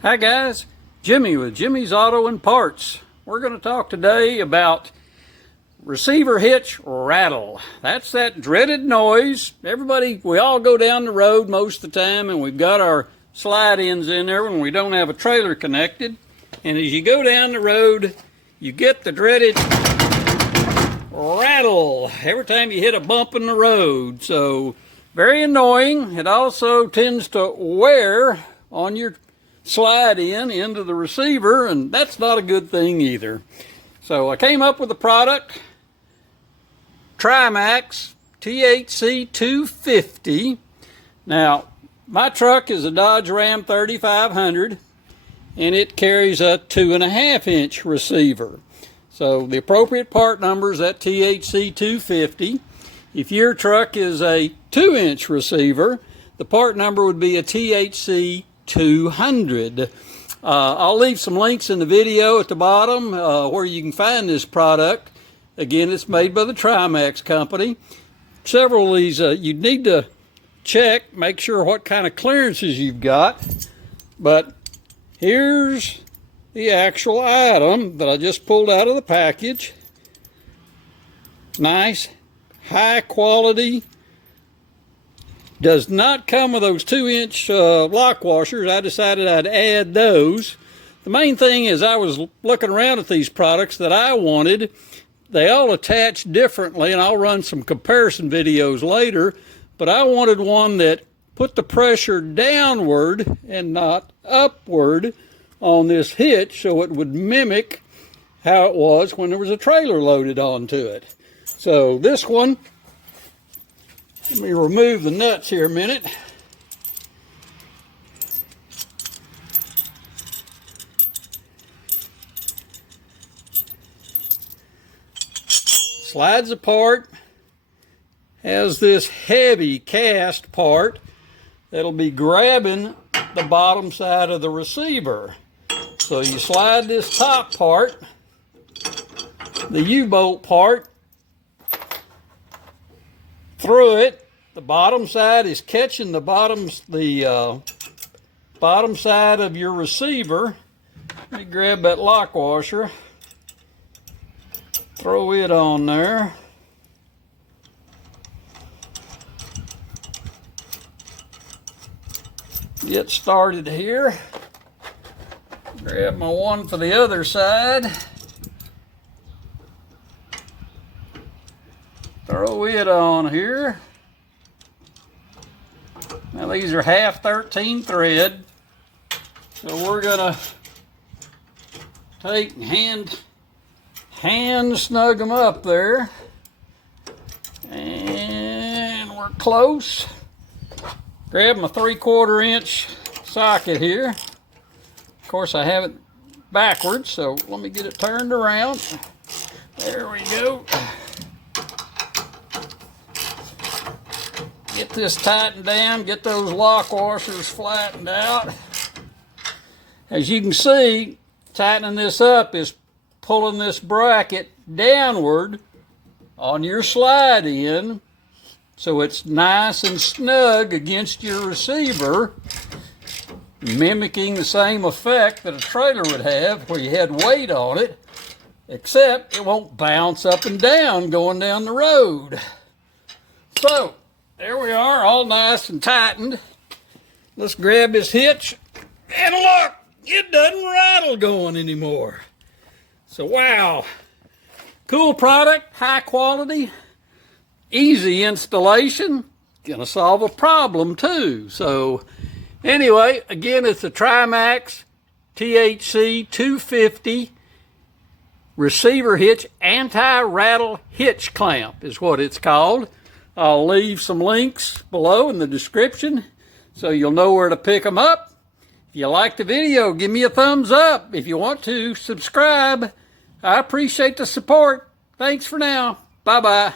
Hi guys, Jimmy with Jimmy's Auto and Parts. We're going to talk today about receiver hitch rattle. That's that dreaded noise. We all go down the road most of the time and we've got our slide-ins in there when we don't have a trailer connected. And as you go down the road, you get the dreaded rattle every time you hit a bump in the road. So, very annoying. It also tends to wear on your slide into the receiver, and that's not a good thing either. So I came up with a product, Trimax THC250. Now, my truck is a Dodge Ram 3500, and it carries a 2.5-inch receiver. So the appropriate part number is that THC250. If your truck is a 2-inch receiver, the part number would be a THC200. I'll leave some links in the video at the bottom where you can find this product. Again, it's made by the Trimax company. Several of these you need to check, make sure what kind of clearances you've got. But here's the actual item that I just pulled out of the package. Nice, high quality. Does not come with those 2-inch lock washers. I decided I'd add those. The main thing is I was looking around at these products that I wanted. They all attach differently, and I'll run some comparison videos later, but I wanted one that put the pressure downward and not upward on this hitch so it would mimic how it was when there was a trailer loaded onto it. So this one, let me remove the nuts here a minute. Slides apart, has this heavy cast part that'll be grabbing the bottom side of the receiver. So you slide this top part, the U-bolt part, through it. The bottom side is catching the bottom side of your receiver. Let me grab that lock washer, throw it on there. Get started here. Grab my one for the other side. Throw it on here. Now these are half 13 thread. So we're gonna take and hand snug them up there. And we're close. Grab my 3/4 inch socket here. Of course I have it backwards, so let me get it turned around. There we go. Get this tightened down, get those lock washers flattened out. As you can see, tightening this up is pulling this bracket downward on your slide in so it's nice and snug against your receiver, mimicking the same effect that a trailer would have where you had weight on it, except it won't bounce up and down going down the road. So there we are, all nice and tightened. Let's grab this hitch, and look, it doesn't rattle going anymore. So wow, cool product, high quality, easy installation, gonna solve a problem too. So anyway, again, it's a Trimax THC250 receiver hitch, anti-rattle hitch clamp is what it's called. I'll leave some links below in the description so you'll know where to pick them up. If you like the video, give me a thumbs up. If you want to, subscribe. I appreciate the support. Thanks for now. Bye-bye.